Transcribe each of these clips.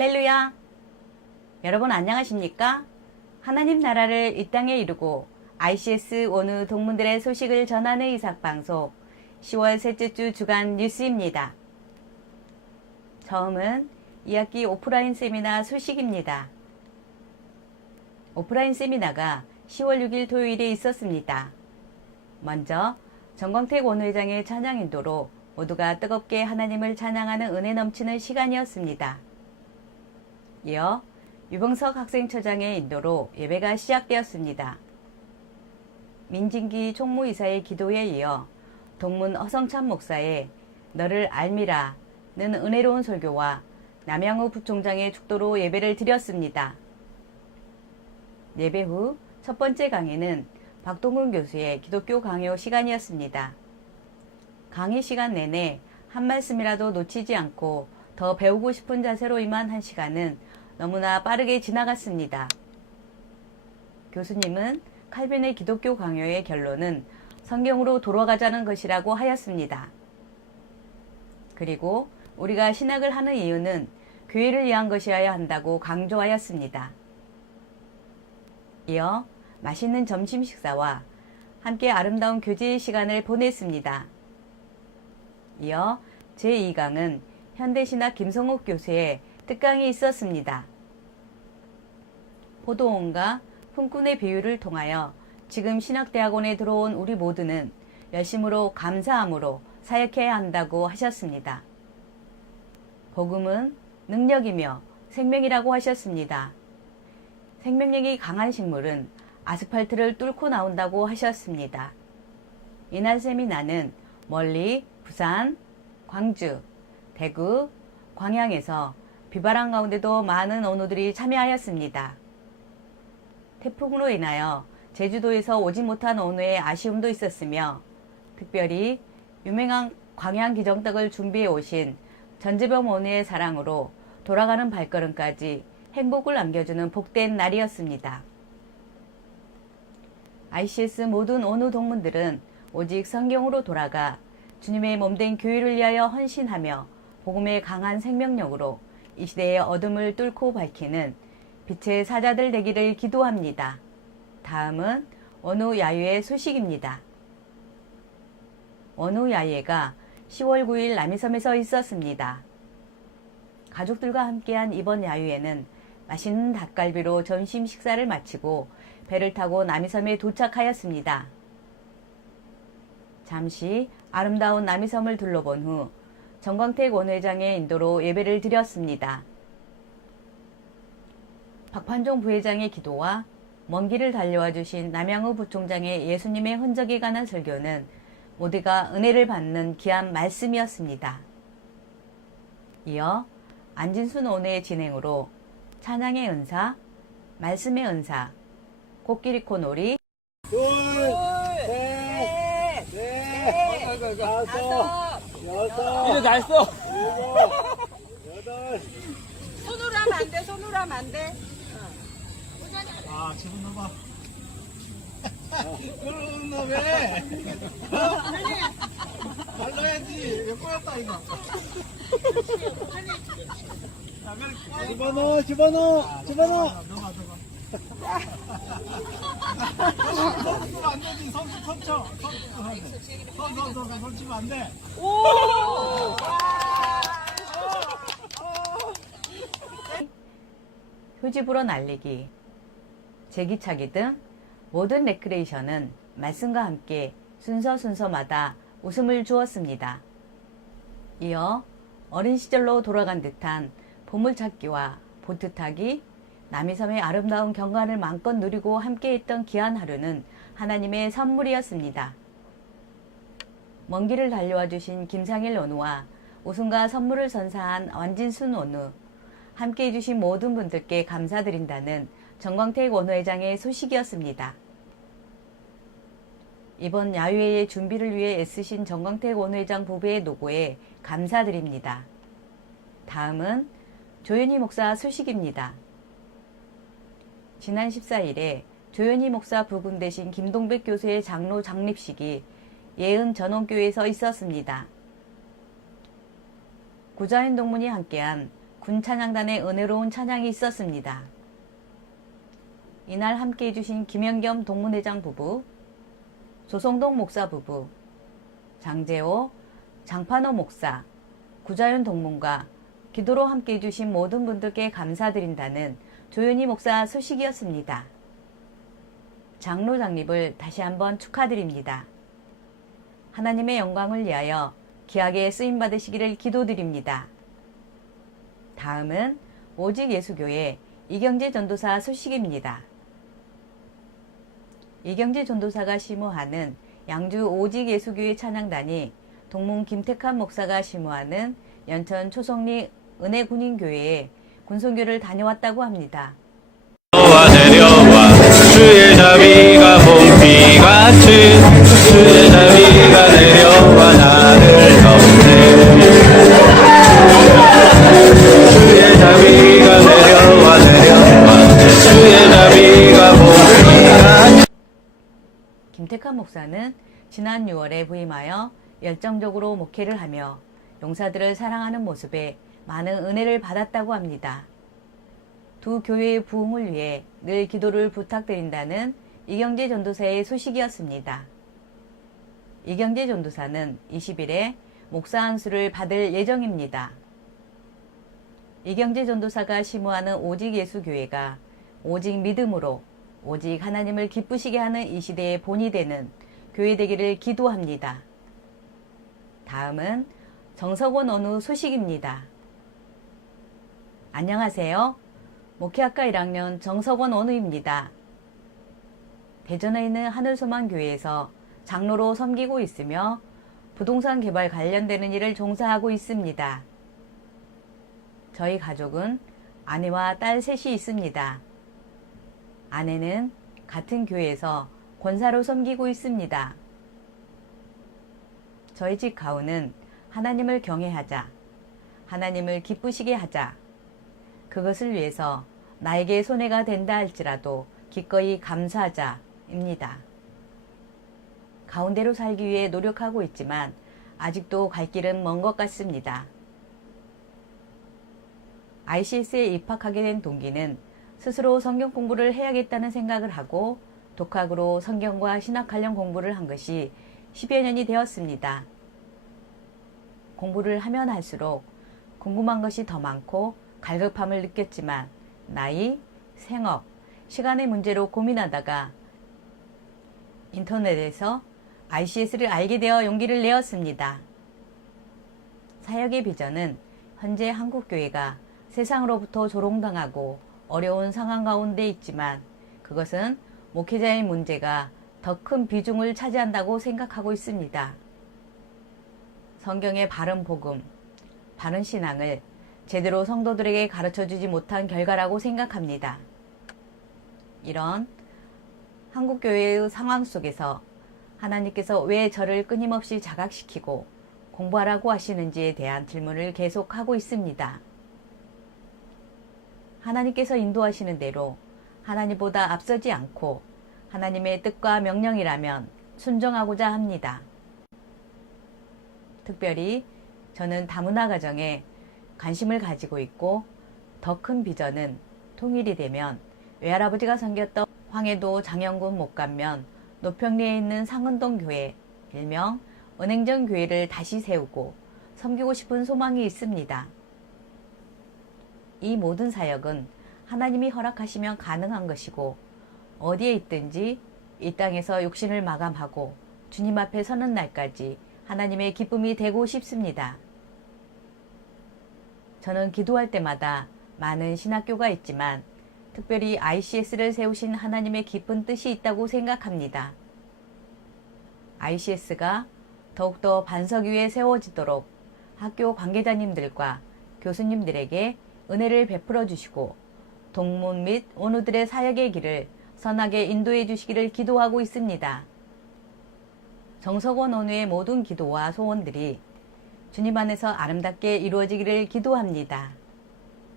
할렐루야! 여러분 안녕하십니까? 하나님 나라를 이 땅에 이루고 ICS 원우 동문들의 소식을 전하는 이삭방송 10월 셋째 주 주간 뉴스입니다. 처음은 2학기 오프라인 세미나 소식입니다. 오프라인 세미나가 10월 6일 토요일에 있었습니다. 먼저 정광택 원우회장의 찬양 인도로 모두가 뜨겁게 하나님을 찬양하는 은혜 넘치는 시간이었습니다. 이어 유병석 학생처장의 인도로 예배가 시작되었습니다. 민진기 총무이사의 기도에 이어 동문 허성찬 목사의 너를 알미라는 은혜로운 설교와 남양우 부총장의 축도로 예배를 드렸습니다. 예배 후 첫 번째 강의는 박동근 교수의 기독교 강요 시간이었습니다. 강의 시간 내내 한 말씀이라도 놓치지 않고 더 배우고 싶은 자세로 임한 한 시간은 너무나 빠르게 지나갔습니다. 교수님은 칼빈의 기독교 강요의 결론은 성경으로 돌아가자는 것이라고 하였습니다. 그리고 우리가 신학을 하는 이유는 교회를 위한 것이어야 한다고 강조하였습니다. 이어 맛있는 점심 식사와 함께 아름다운 교제의 시간을 보냈습니다. 이어 제2강은 현대신학 김성욱 교수의 특강이 있었습니다. 포도원과 품꾼의 비유를 통하여 지금 신학대학원에 들어온 우리 모두는 열심으로 감사함으로 사역해야 한다고 하셨습니다. 복음은 능력이며 생명이라고 하셨습니다. 생명력이 강한 식물은 아스팔트를 뚫고 나온다고 하셨습니다. 이날 세미나는 멀리 부산, 광주, 대구, 광양에서 비바람 가운데도 많은 원우들이 참여하였습니다. 태풍으로 인하여 제주도에서 오지 못한 원우의 아쉬움도 있었으며 특별히 유명한 광양 기정떡을 준비해 오신 전재범 원우의 사랑으로 돌아가는 발걸음까지 행복을 남겨주는 복된 날이었습니다. ICS 모든 원우 동문들은 오직 성경으로 돌아가 주님의 몸된 교회를 위하여 헌신하며 복음의 강한 생명력으로 이 시대의 어둠을 뚫고 밝히는 빛의 사자들 되기를 기도합니다. 다음은 원우 야유회 소식입니다. 원우 야유회가 10월 9일 남이섬에서 있었습니다. 가족들과 함께한 이번 야유회는 맛있는 닭갈비로 점심 식사를 마치고 배를 타고 남이섬에 도착하였습니다. 잠시 아름다운 남이섬을 둘러본 후 정광택 원회장의 인도로 예배를 드렸습니다. 박판종 부회장의 기도와 먼 길을 달려와 주신 남양우 부총장의 예수님의 흔적에 관한 설교는 모두가 은혜를 받는 귀한 말씀이었습니다. 이어 안진순 원회의 진행으로 찬양의 은사, 말씀의 은사, 코끼리코 놀이, 둘, 셋, 넷, 다섯, 여섯, 이제 다 했어. 일곱, 여덟. 손으로 하면 안 돼, 손으로 하면 안 돼. 아, 지금 넣어봐. 그럼 너 왜? 달라야지. 왜 꼬였다, 이거. 집어넣어, 집어넣어, 집어넣어. 넣어봐. 손 치면 안 되지. 손 쳐. 손 치면 안 돼. 휴지 불어 날리기, 제기차기 등 모든 레크레이션은 말씀과 함께 순서마다 웃음을 주었습니다. 이어 어린 시절로 돌아간 듯한 보물찾기와 보트 타기, 남이섬의 아름다운 경관을 마음껏 누리고 함께했던 귀한 하루는 하나님의 선물이었습니다. 먼 길을 달려와 주신 김상일 원우와 웃음과 선물을 선사한 완진순 원우, 함께해 주신 모든 분들께 감사드린다는 정광택 원우회장의 소식이었습니다. 이번 야유회의 준비를 위해 애쓰신 정광택 원우회장 부부의 노고에 감사드립니다. 다음은 조현희 목사 소식입니다. 지난 14일에 조현희 목사 부군 되신 김동백 교수의 장로 장립식이 예은 전원교회에서 있었습니다. 구자인 동문이 함께한 군 찬양단의 은혜로운 찬양이 있었습니다. 이날 함께 해주신 김영겸 동문회장 부부, 조성동 목사 부부, 장재호, 장판호 목사, 구자윤 동문과 기도로 함께 해주신 모든 분들께 감사드린다는 조윤희 목사 소식이었습니다. 장로 장립을 다시 한번 축하드립니다. 하나님의 영광을 위하여 귀하게 쓰임받으시기를 기도드립니다. 다음은 오직 예수교회 이경재 전도사 소식입니다. 이경재 전도사가 심호하는 양주 오직 예수교회 찬양단이 동문 김택한 목사가 심호하는 연천 초성리 은혜군인교회에 군송교를 다녀왔다고 합니다. 내려와 주의 자비가 봄비같이 주의 자비가 내려와 나를 덮네 주의 자비가 내려와 주의 자비가 봄비같이. 김택한 목사는 지난 6월에 부임하여 열정적으로 목회를 하며 용사들을 사랑하는 모습에 많은 은혜를 받았다고 합니다. 두 교회의 부흥을 위해 늘 기도를 부탁드린다는 이경재 전도사의 소식이었습니다. 이경재 전도사는 20일에 목사 안수를 받을 예정입니다. 이경재 전도사가 심호하는 오직 예수교회가 오직 믿음으로 오직 하나님을 기쁘시게 하는 이 시대의 본이 되는 교회 되기를 기도합니다. 다음은 정석원 원우 소식입니다. 안녕하세요. 목회학과 1학년 정석원 원우입니다. 대전에 있는 하늘소망교회에서 장로로 섬기고 있으며 부동산 개발 관련되는 일을 종사하고 있습니다. 저희 가족은 아내와 딸 셋이 있습니다. 아내는 같은 교회에서 권사로 섬기고 있습니다. 저희 집 가훈은 하나님을 경외하자, 하나님을 기쁘시게 하자, 그것을 위해서 나에게 손해가 된다 할지라도 기꺼이 감사하자입니다. 가운데로 살기 위해 노력하고 있지만 아직도 갈 길은 먼 것 같습니다. ICS에 입학하게 된 동기는 스스로 성경 공부를 해야겠다는 생각을 하고 독학으로 성경과 신학 관련 공부를 한 것이 10여 년이 되었습니다. 공부를 하면 할수록 궁금한 것이 더 많고 갈급함을 느꼈지만 나이, 생업, 시간의 문제로 고민하다가 인터넷에서 ICS를 알게 되어 용기를 내었습니다. 사역의 비전은 현재 한국교회가 세상으로부터 조롱당하고 어려운 상황 가운데 있지만 그것은 목회자의 문제가 더 큰 비중을 차지한다고 생각하고 있습니다. 성경의 바른 복음, 바른 신앙을 제대로 성도들에게 가르쳐주지 못한 결과라고 생각합니다. 이런 한국교회의 상황 속에서 하나님께서 왜 저를 끊임없이 자각시키고 공부하라고 하시는지에 대한 질문을 계속하고 있습니다. 하나님께서 인도하시는 대로 하나님보다 앞서지 않고 하나님의 뜻과 명령이라면 순종하고자 합니다. 특별히 저는 다문화 가정에 관심을 가지고 있고 더 큰 비전은 통일이 되면 외할아버지가 섬겼던 황해도 장영군 목감면 노평리에 있는 상은동 교회 일명 은행전 교회를 다시 세우고 섬기고 싶은 소망이 있습니다. 이 모든 사역은 하나님이 허락하시면 가능한 것이고 어디에 있든지 이 땅에서 육신을 마감하고 주님 앞에 서는 날까지 하나님의 기쁨이 되고 싶습니다. 저는 기도할 때마다 많은 신학교가 있지만 특별히 ICS를 세우신 하나님의 깊은 뜻이 있다고 생각합니다. ICS가 더욱더 반석 위에 세워지도록 학교 관계자님들과 교수님들에게 은혜를 베풀어 주시고 동문 및 원우들의 사역의 길을 선하게 인도해 주시기를 기도하고 있습니다. 정석원 원우의 모든 기도와 소원들이 주님 안에서 아름답게 이루어지기를 기도합니다.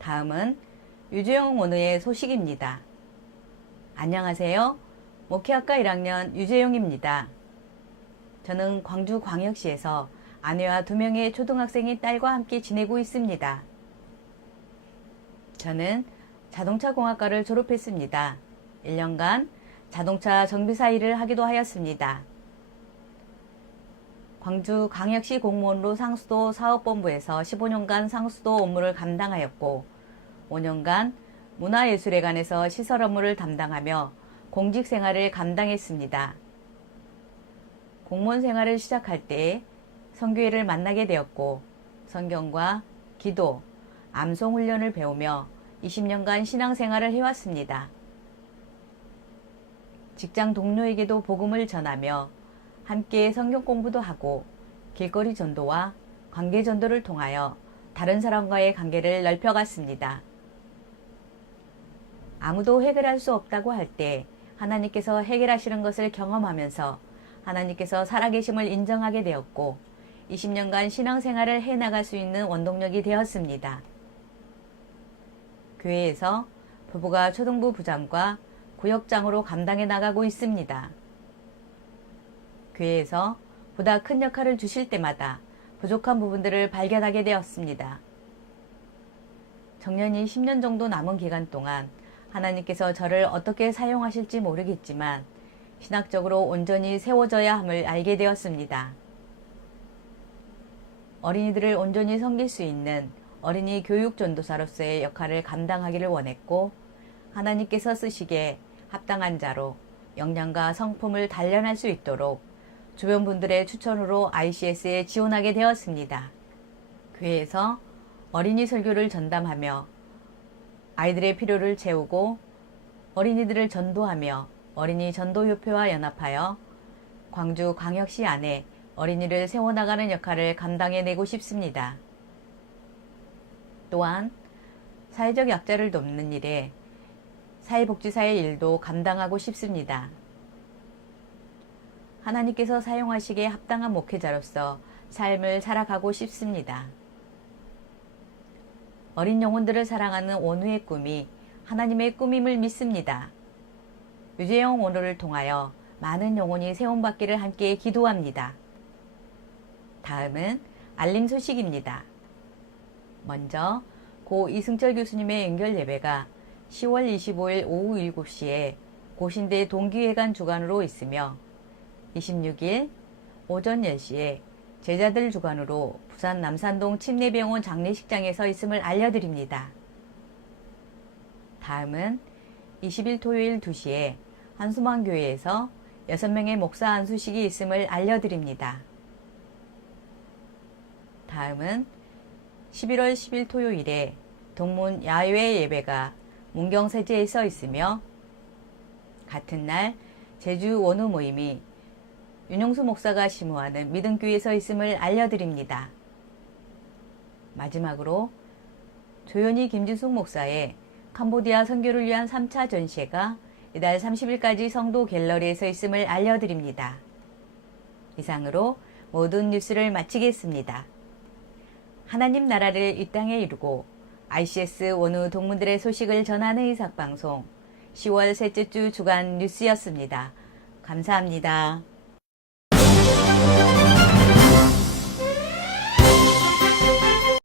다음은 유재용 원우의 소식입니다. 안녕하세요. 목회학과 1학년 유재용입니다. 저는 광주광역시에서 아내와 2명의 초등학생인 딸과 함께 지내고 있습니다. 저는 자동차 공학과를 졸업했습니다. 1년간 자동차 정비사 일을 하기도 하였습니다. 광주광역시 공무원으로 상수도 사업본부에서 15년간 상수도 업무를 감당하였고 5년간 문화예술회관에서 시설 업무를 담당하며 공직 생활을 감당했습니다. 공무원 생활을 시작할 때 선교회를 만나게 되었고 성경과 기도, 암송 훈련을 배우며 20년간 신앙생활을 해왔습니다. 직장 동료에게도 복음을 전하며 함께 성경 공부도 하고 길거리 전도와 관계 전도를 통하여 다른 사람과의 관계를 넓혀갔습니다. 아무도 해결할 수 없다고 할 때 하나님께서 해결하시는 것을 경험하면서 하나님께서 살아계심을 인정하게 되었고 20년간 신앙생활을 해나갈 수 있는 원동력이 되었습니다. 교회에서 부부가 초등부 부장과 구역장으로 감당해 나가고 있습니다. 교회에서 보다 큰 역할을 주실 때마다 부족한 부분들을 발견하게 되었습니다. 정년이 10년 정도 남은 기간 동안 하나님께서 저를 어떻게 사용하실지 모르겠지만 신학적으로 온전히 세워져야 함을 알게 되었습니다. 어린이들을 온전히 섬길 수 있는 어린이 교육 전도사로서의 역할을 감당하기를 원했고 하나님께서 쓰시기에 합당한 자로 역량과 성품을 단련할 수 있도록 주변 분들의 추천으로 ICS에 지원하게 되었습니다. 교회에서 어린이 설교를 전담하며 아이들의 필요를 채우고 어린이들을 전도하며 어린이 전도협회와 연합하여 광주광역시 안에 어린이를 세워나가는 역할을 감당해내고 싶습니다. 또한 사회적 약자를 돕는 일에 사회복지사의 일도 감당하고 싶습니다. 하나님께서 사용하시기에 합당한 목회자로서 삶을 살아가고 싶습니다. 어린 영혼들을 사랑하는 원우의 꿈이 하나님의 꿈임을 믿습니다. 유재영 원우를 통하여 많은 영혼이 세움받기를 함께 기도합니다. 다음은 알림 소식입니다. 먼저 고 이승철 교수님의 연결 예배가 10월 25일 오후 7시에 고신대 동기회관 주관으로 있으며 26일 오전 10시에 제자들 주관으로 부산 남산동 침례병원 장례식장에서 있음을 알려드립니다. 다음은 20일 토요일 2시에 한수만교회에서 6명의 목사 안수식이 있음을 알려드립니다. 다음은 11월 10일 토요일에 동문 야외 예배가 문경세제에서 있으며 같은 날 제주 원우 모임이 윤용수 목사가 심호하는 믿음교회에서 있음을 알려드립니다. 마지막으로 조현희 김지숙 목사의 캄보디아 선교를 위한 3차 전시회가 이달 30일까지 성도 갤러리에서 있음을 알려드립니다. 이상으로 모든 뉴스를 마치겠습니다. 하나님 나라를 이 땅에 이루고 ICS 원우 동문들의 소식을 전하는 이삭방송 10월 셋째 주 주간 뉴스였습니다. 감사합니다.